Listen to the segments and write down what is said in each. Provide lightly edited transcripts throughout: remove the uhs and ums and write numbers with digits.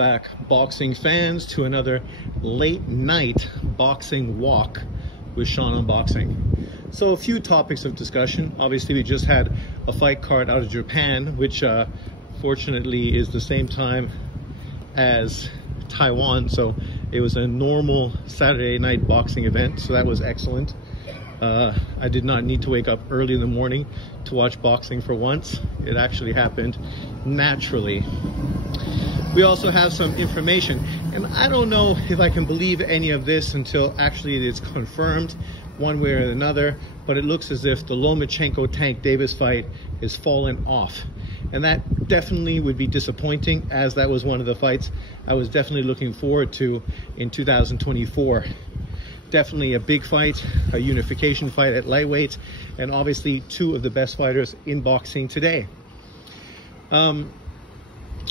Back, boxing fans, to another late night boxing walk with Sean on Boxing. So a few topics of discussion. Obviously, we just had a fight card out of Japan, which fortunately is the same time as Taiwan. So it was a normal Saturday night boxing event. So that was excellent. I did not need to wake up early in the morning to watch boxing for once. It actually happened naturally. We also have some information, and I don't know if I can believe any of this until actually it is confirmed one way or another, but it looks as if the Lomachenko-Tank Davis fight has fallen off. And that definitely would be disappointing, as that was one of the fights I was definitely looking forward to in 2024. Definitely a big fight, a unification fight at lightweight, and obviously two of the best fighters in boxing today.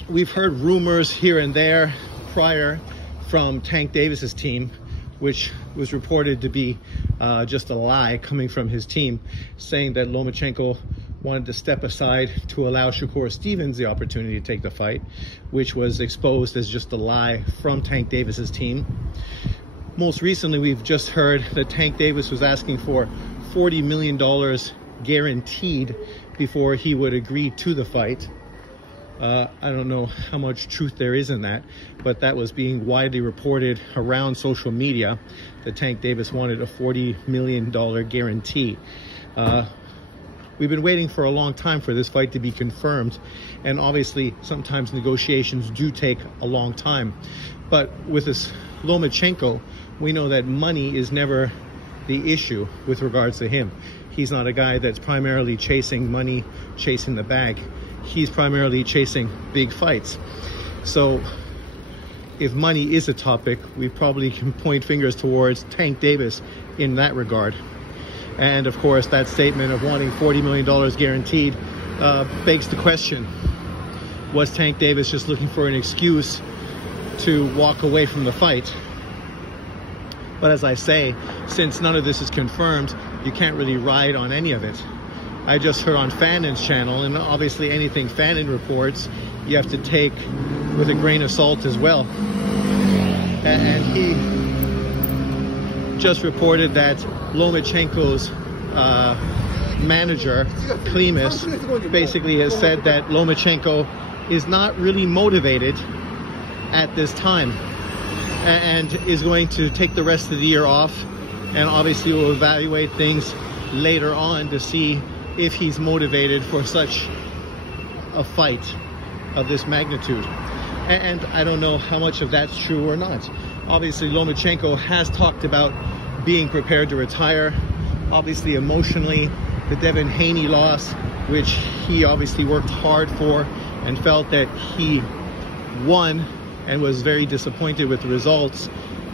We've heard rumors here and there prior from Tank Davis's team, which was reported to be just a lie coming from his team, saying that Lomachenko wanted to step aside to allow Shakur Stevens the opportunity to take the fight, which was exposed as just a lie from Tank Davis's team. Most recently, we've just heard that Tank Davis was asking for $40 million guaranteed before he would agree to the fight. I don't know how much truth there is in that, but that was being widely reported around social media that Tank Davis wanted a $40 million guarantee. We've been waiting for a long time for this fight to be confirmed, and obviously sometimes negotiations do take a long time. But with this Lomachenko, we know that money is never the issue with regards to him. He's not a guy that's primarily chasing money, chasing the bag. He's primarily chasing big fights. So if money is a topic, we probably can point fingers towards Tank Davis in that regard. And of course, that statement of wanting $40 million guaranteed begs the question, was Tank Davis just looking for an excuse to walk away from the fight? But as I say, since none of this is confirmed, you can't really ride on any of it. I just heard on Fannon's channel, and obviously anything Fannon reports, you have to take with a grain of salt as well. And he just reported that Lomachenko's manager, Klimas, basically has said that Lomachenko is not really motivated at this time and is going to take the rest of the year off, and obviously will evaluate things later on to see if he's motivated for such a fight of this magnitude. And I don't know how much of that's true or not. Obviously, Lomachenko has talked about being prepared to retire. Obviously, emotionally, the Devin Haney loss, which he obviously worked hard for and felt that he won and was very disappointed with the results,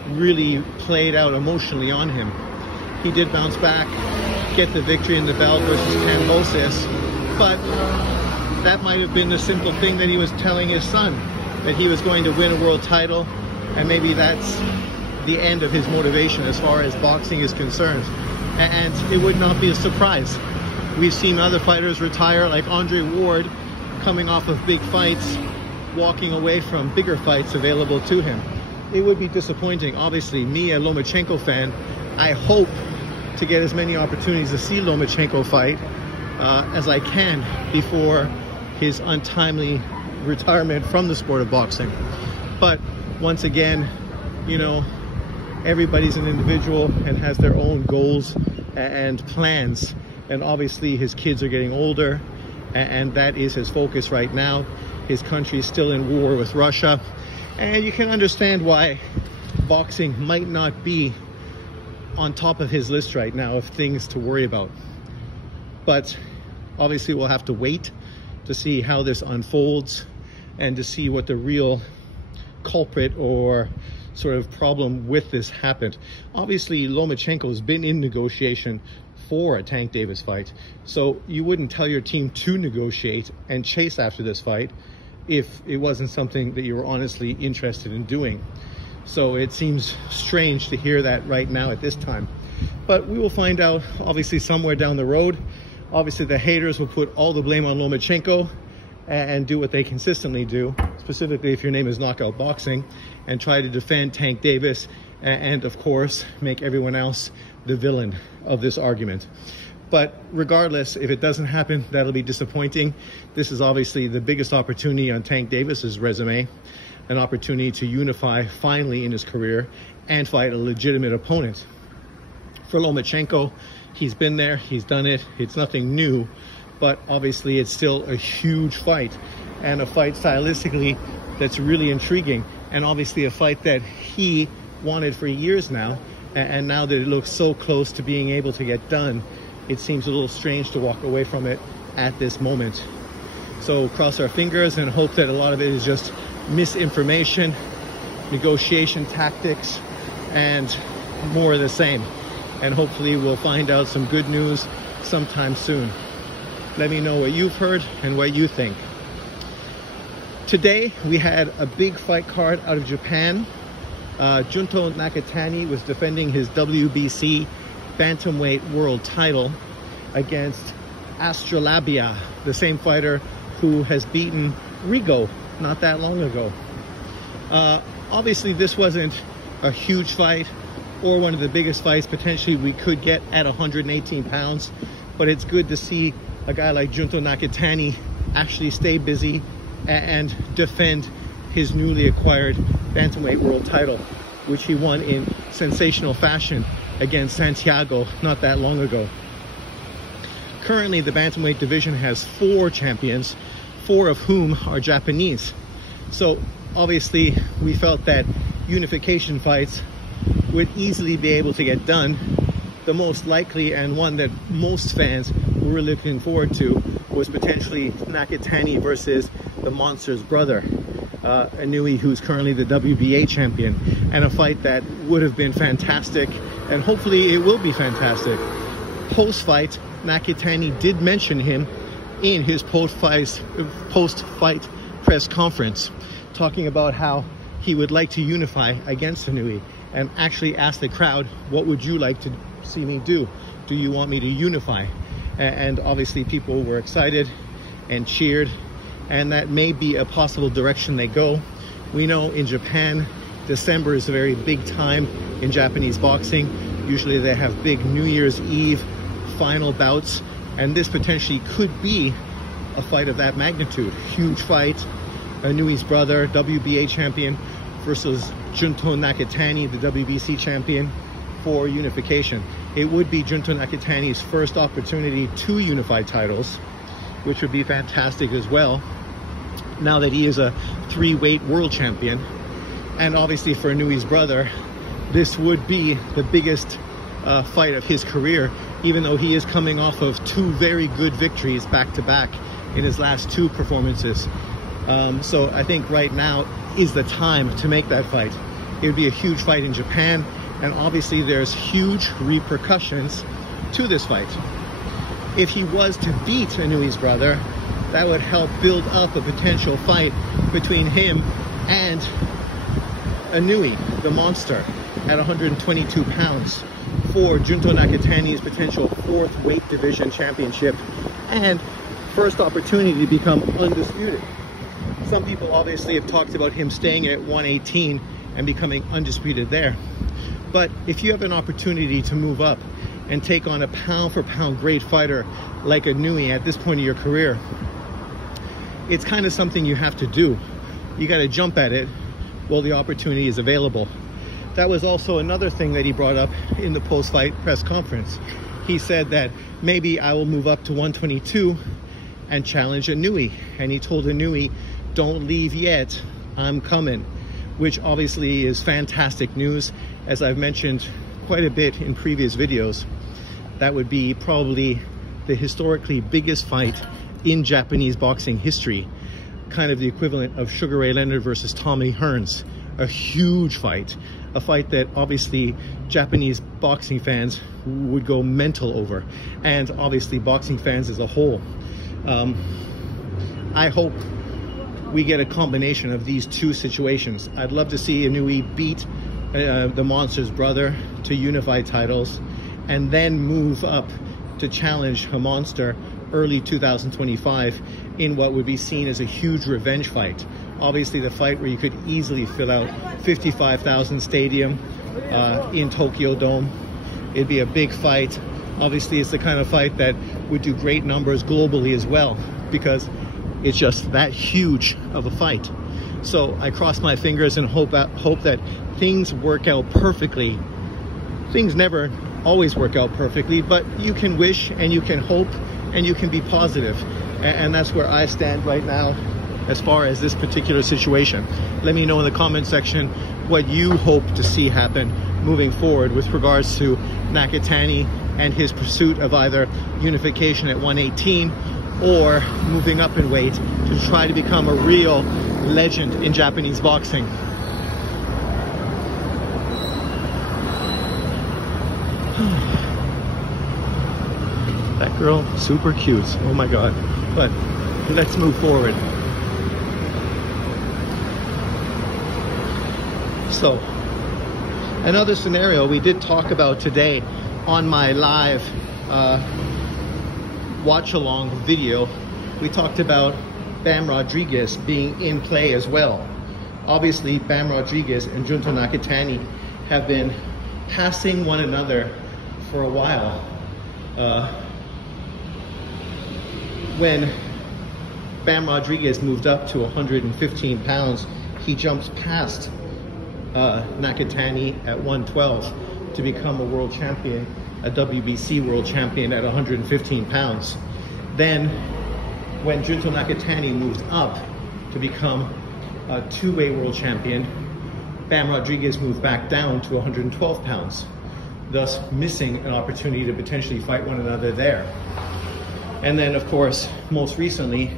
really played out emotionally on him. He did bounce back, get the victory in the belt versus Kambosos, but that might have been the simple thing that he was telling his son, that he was going to win a world title, and maybe that's the end of his motivation as far as boxing is concerned. And it would not be a surprise. We've seen other fighters retire, like Andre Ward, coming off of big fights, walking away from bigger fights available to him. It would be disappointing. Obviously, me, a Lomachenko fan, I hope to get as many opportunities to see Lomachenko fight as I can before his untimely retirement from the sport of boxing. But once again, you know, everybody's an individual and has their own goals and plans. And obviously his kids are getting older, and that is his focus right now. His country is still in war with Russia. And you can understand why boxing might not be on top of his list right now of things to worry about. But obviously we'll have to wait to see how this unfolds and to see what the real culprit or sort of problem with this happened. Obviously Lomachenko has been in negotiation for a Tank Davis fight, so you wouldn't tell your team to negotiate and chase after this fight if it wasn't something that you were honestly interested in doing. So it seems strange to hear that right now at this time. But we will find out, obviously, somewhere down the road. Obviously, the haters will put all the blame on Lomachenko and do what they consistently do, specifically if your name is Knockout Boxing, and try to defend Tank Davis and of course make everyone else the villain of this argument. But regardless, if it doesn't happen, that'll be disappointing. This is obviously the biggest opportunity on Tank Davis's resume, an opportunity to unify finally in his career and fight a legitimate opponent. For Lomachenko, he's been there, he's done it, it's nothing new, but obviously it's still a huge fight, and a fight stylistically that's really intriguing, and obviously a fight that he wanted for years now, and now that it looks so close to being able to get done, it seems a little strange to walk away from it at this moment. So cross our fingers and hope that a lot of it is just misinformation, negotiation tactics, and more of the same. And hopefully we'll find out some good news sometime soon. Let me know what you've heard and what you think. Today we had a big fight card out of Japan. Junto Nakatani was defending his WBC Bantamweight World title against Astrolabia, the same fighter who has beaten Rigo not that long ago. Obviously this wasn't a huge fight or one of the biggest fights potentially we could get at 118 pounds, but it's good to see a guy like Junto Nakatani actually stay busy and defend his newly acquired Bantamweight World title, which he won in sensational fashion against Santiago not that long ago. Currently, the Bantamweight division has 4 champions, 4 of whom are Japanese. So obviously we felt that unification fights would easily be able to get done. The most likely and one that most fans were looking forward to was potentially Nakatani versus the Monster's brother, Inoue, who's currently the WBA champion, and a fight that would have been fantastic, and hopefully it will be fantastic. Post-fight, Nakatani did mention him in his post-fight press conference, talking about how he would like to unify against Inoue, and actually asked the crowd, what would you like to see me do? Do you want me to unify? And obviously people were excited and cheered, and that may be a possible direction they go. We know in Japan, December is a very big time in Japanese boxing. Usually they have big New Year's Eve final bouts, and this potentially could be a fight of that magnitude. Huge fight, Inoue's brother, WBA champion, versus Junto Nakatani, the WBC champion, for unification. It would be Junto Nakatani's first opportunity to unify titles, which would be fantastic as well, now that he is a 3-weight world champion. And obviously for Inoue's brother, this would be the biggest fight of his career, even though he is coming off of 2 very good victories back-to-back in his last 2 performances. So I think right now is the time to make that fight. It would be a huge fight in Japan, and obviously there's huge repercussions to this fight. If he was to beat Inoue's brother, that would help build up a potential fight between him and Inoue, the Monster, at 122 pounds for Junto Nakatani's potential 4th weight division championship and first opportunity to become undisputed. Some people obviously have talked about him staying at 118 and becoming undisputed there. But if you have an opportunity to move up and take on a pound-for-pound great fighter like Inoue at this point of your career, it's kind of something you have to do. You got to jump at it while the opportunity is available. That was also another thing that he brought up in the post-fight press conference. He said that maybe I will move up to 122 and challenge Inoue. And he told Inoue, don't leave yet, I'm coming, which obviously is fantastic news. As I've mentioned quite a bit in previous videos, that would be probably the historically biggest fight in Japanese boxing history, kind of the equivalent of Sugar Ray Leonard versus Tommy Hearns. A huge fight, a fight that obviously Japanese boxing fans would go mental over, and obviously boxing fans as a whole. I hope we get a combination of these 2 situations. I'd love to see Inoue beat the Monster's brother to unify titles, and then move up to challenge a Monster early 2025 in what would be seen as a huge revenge fight Obviously the fight where you could easily fill out 55,000 stadium in Tokyo Dome. It'd be a big fight. Obviously it's the kind of fight that would do great numbers globally as well, because it's just that huge of a fight. So I cross my fingers and hope that things work out perfectly. Things never always work out perfectly, but you can wish and you can hope and you can be positive. And that's where I stand right now as far as this particular situation. Let me know in the comment section what you hope to see happen moving forward with regards to Nakatani and his pursuit of either unification at 118 or moving up in weight to try to become a real legend in Japanese boxing. That girl, super cute. Oh my God. But let's move forward. So, another scenario we did talk about today on my live watch along video, we talked about Bam Rodriguez being in play as well. Obviously, Bam Rodriguez and Junto Nakatani have been passing one another for a while. When Bam Rodriguez moved up to 115 pounds, he jumps past Nakatani at 112 to become a world champion, a WBC world champion at 115 pounds. Then when Junto Nakatani moved up to become a two-way world champion, Bam Rodriguez moved back down to 112 pounds, thus missing an opportunity to potentially fight one another there. And then, of course, most recently,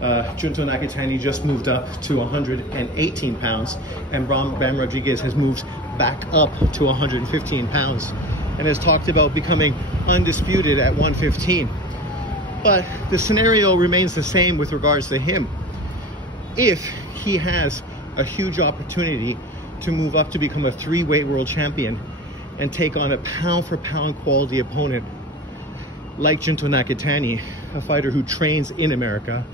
Junto Nakatani just moved up to 118 pounds, and Bam Rodriguez has moved back up to 115 pounds and has talked about becoming undisputed at 115. But the scenario remains the same with regards to him. If he has a huge opportunity to move up to become a three-weight world champion and take on a pound-for-pound quality opponent like Junto Nakatani, a fighter who trains in America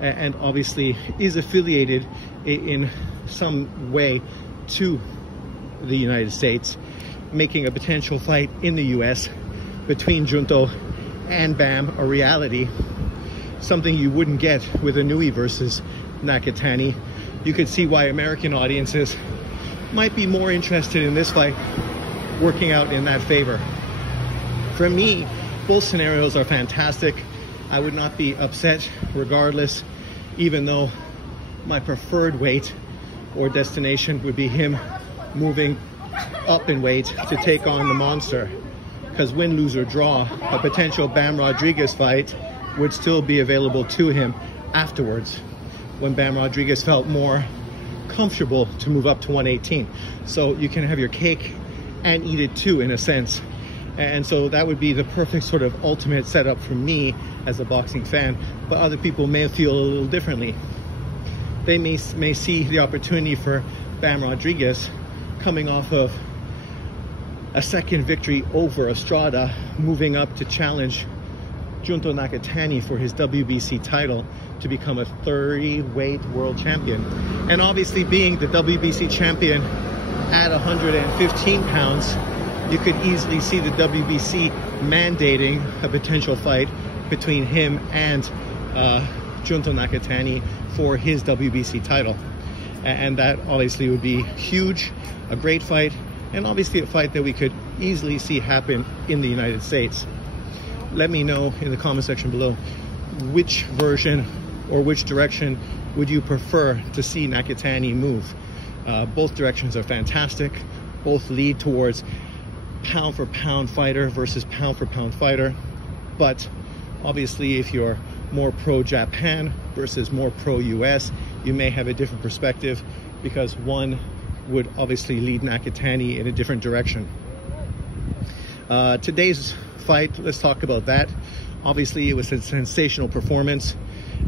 and obviously is affiliated in some way to the United States, making a potential fight in the US between Junto and Bam a reality, something you wouldn't get with Inoue versus Nakatani. You could see why American audiences might be more interested in this fight working out in that favor. For me, both scenarios are fantastic. I would not be upset regardless, even though my preferred weight or destination would be him moving up in weight to take on the monster. Because win, lose, or draw, a potential Bam Rodriguez fight would still be available to him afterwards, when Bam Rodriguez felt more comfortable to move up to 118. So you can have your cake and eat it too, in a sense. And so that would be the perfect sort of ultimate setup for me as a boxing fan. But other people may feel a little differently. They may see the opportunity for Bam Rodriguez coming off of a second victory over Estrada, moving up to challenge Junto Nakatani for his WBC title to become a 30-weight world champion. And obviously, being the WBC champion at 115 pounds, you could easily see the WBC mandating a potential fight between him and Junto Nakatani for his WBC title. And that obviously would be huge, a great fight, and obviously a fight that we could easily see happen in the United States. Let me know in the comment section below which version or which direction would you prefer to see Nakatani move. Both directions are fantastic. Both lead towards pound for pound fighter versus pound for pound fighter. But obviously, if you're more pro Japan versus more pro US, you may have a different perspective, because one would obviously lead Nakatani in a different direction. Today's fight, let's talk about that. Obviously, it was a sensational performance.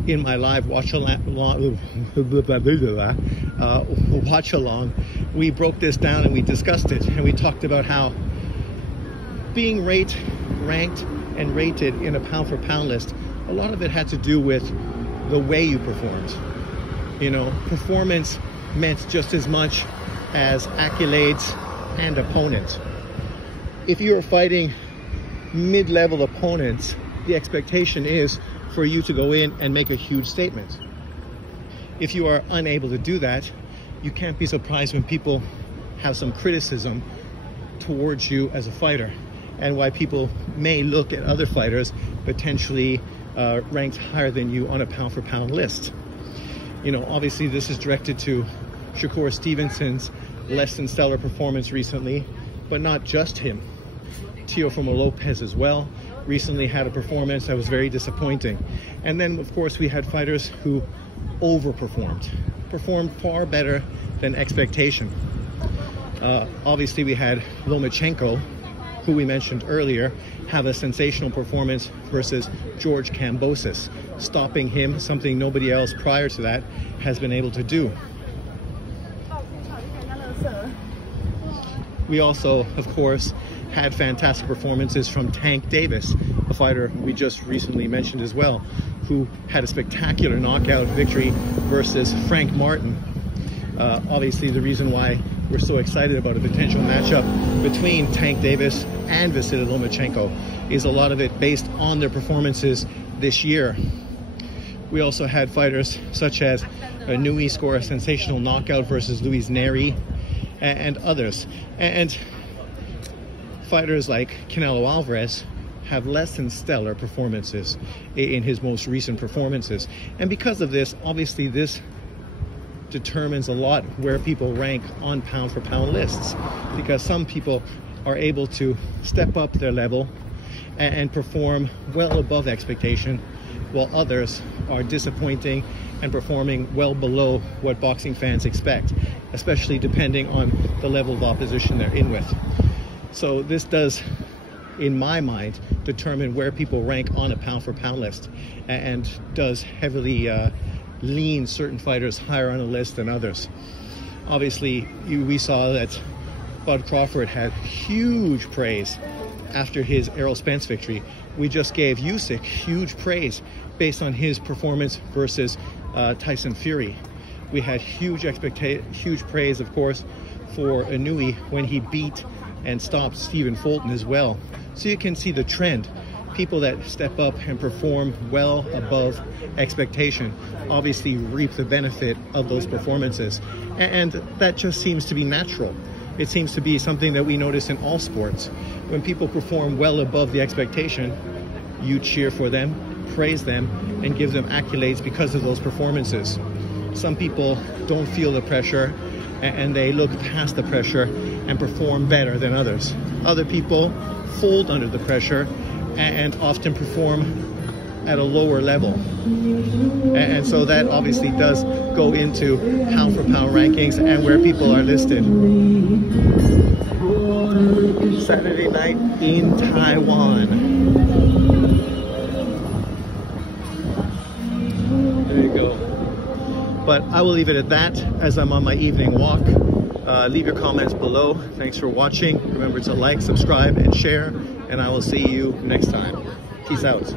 In my live watch along, we broke this down and we discussed it, and we talked about how being ranked and rated in a pound for pound list, a lot of it had to do with the way you performed. You know, performance meant just as much as accolades and opponents. If you're fighting mid-level opponents, the expectation is for you to go in and make a huge statement. If you are unable to do that, you can't be surprised when people have some criticism towards you as a fighter, and why people may look at other fighters potentially ranked higher than you on a pound-for-pound list. You know, obviously this is directed to Shakur Stevenson's less than stellar performance recently, but not just him. Teofimo Lopez as well recently had a performance that was very disappointing. And then of course we had fighters who overperformed, performed far better than expectation. Obviously we had Lomachenko, who we mentioned earlier, have a sensational performance versus George Kambosos, stopping him, something nobody else prior to that has been able to do. We also, of course, had fantastic performances from Tank Davis, a fighter we just recently mentioned as well, who had a spectacular knockout victory versus Frank Martin. Obviously the reason why we're so excited about a potential matchup between Tank Davis and Vasily Lomachenko is a lot of it based on their performances this year. We also had fighters such as Nui score a sensational knockout versus Luis Neri and others. And fighters like Canelo Alvarez have less than stellar performances in his most recent performances. And because of this, obviously this determines a lot where people rank on pound-for-pound lists, because some people are able to step up their level and perform well above expectation, while others are disappointing and performing well below what boxing fans expect, especially depending on the level of opposition they're in with. So this does, in my mind, determine where people rank on a pound-for-pound list, and does heavily lean certain fighters higher on the list than others. Obviously, we saw that Bud Crawford had huge praise after his Errol Spence victory. We just gave Usyk huge praise based on his performance versus Tyson Fury. We had huge praise, of course, for Inoue when he beat and stopped Stephen Fulton as well. So you can see the trend. People that step up and perform well above expectation obviously reap the benefit of those performances. And that just seems to be natural. It seems to be something that we notice in all sports. When people perform well above the expectation, you cheer for them, praise them, and give them accolades because of those performances. Some people don't feel the pressure and they look past the pressure and perform better than others. Other people fold under the pressure and often perform at a lower level. And so that obviously does go into pound-for-pound rankings and where people are listed. Saturday night in Taiwan. There you go. But I will leave it at that as I'm on my evening walk. Leave your comments below. Thanks for watching. Remember to like, subscribe, and share. And I will see you next time. Peace out.